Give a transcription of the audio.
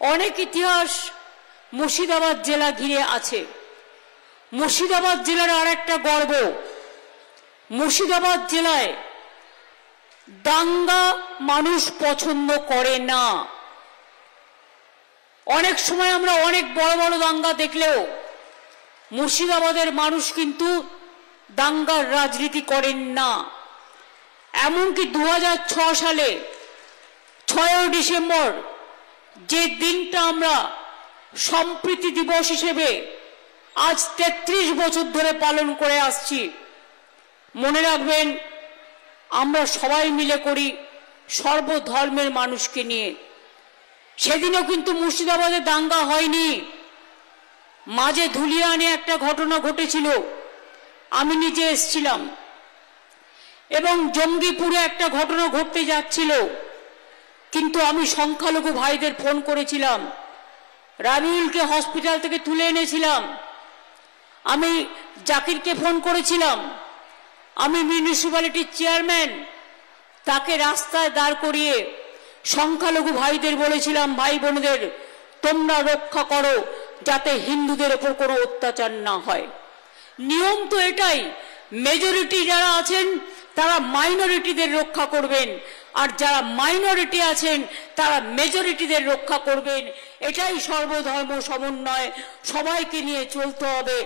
অনেক ইতিহাস মুর্শিদাবাদ জেলা ঘিরে আছে। মুর্শিদাবাদ জেলার আর একটা গর্ব, মুর্শিদাবাদ জেলায় দাঙ্গা মানুষ পছন্দ করে না। অনেক সময় আমরা অনেক বড় বড় দাঙ্গা দেখলেও মুর্শিদাবাদের মানুষ কিন্তু দাঙ্গার রাজনীতি করেন না। এমনকি 2006 সালে 6 ডিসেম্বর যে দিনটা আমরা সম্প্রীতি দিবস হিসেবে আজ 33 বছর ধরে পালন করে আসছি, মনে রাখবেন আমরা সবাই মিলে করি সর্বধর্মের মানুষকে নিয়ে। সেদিনও কিন্তু মুর্শিদাবাদে দাঙ্গা হয়নি। মাঝে ধুলিয়ানে একটা ঘটনা ঘটেছিল, আমি নিজে এসেছিলাম, এবং জঙ্গিপুরে একটা ঘটনা ঘটতে যাচ্ছিল, কিন্তু আমি সংখ্যালঘু ভাইদের ফোন করেছিলাম, রাবিউলকে হসপিটাল থেকে তুলে এনেছিলাম, আমি জাকিরকে ফোন করেছিলাম, আমি মিউনিসিপ্যালিটির চেয়ারম্যান তাকে রাস্তায় দাঁড় করিয়ে সংখ্যালঘু ভাইদের বলেছিলাম, ভাই বোনদের তোমরা রক্ষা করো যাতে হিন্দুদের উপর কোনো অত্যাচার না হয়। নিয়ম তো এটাই, মেজরিটি যারা আছেন তারা মাইনরিটিদের রক্ষা করবেন, আর যারা মাইনরিটি আছেন তারা মেজরিটিদের রক্ষা করবেন। এটাই সর্বধর্ম সমন্বয়, সবাইকে নিয়ে চলতে হবে।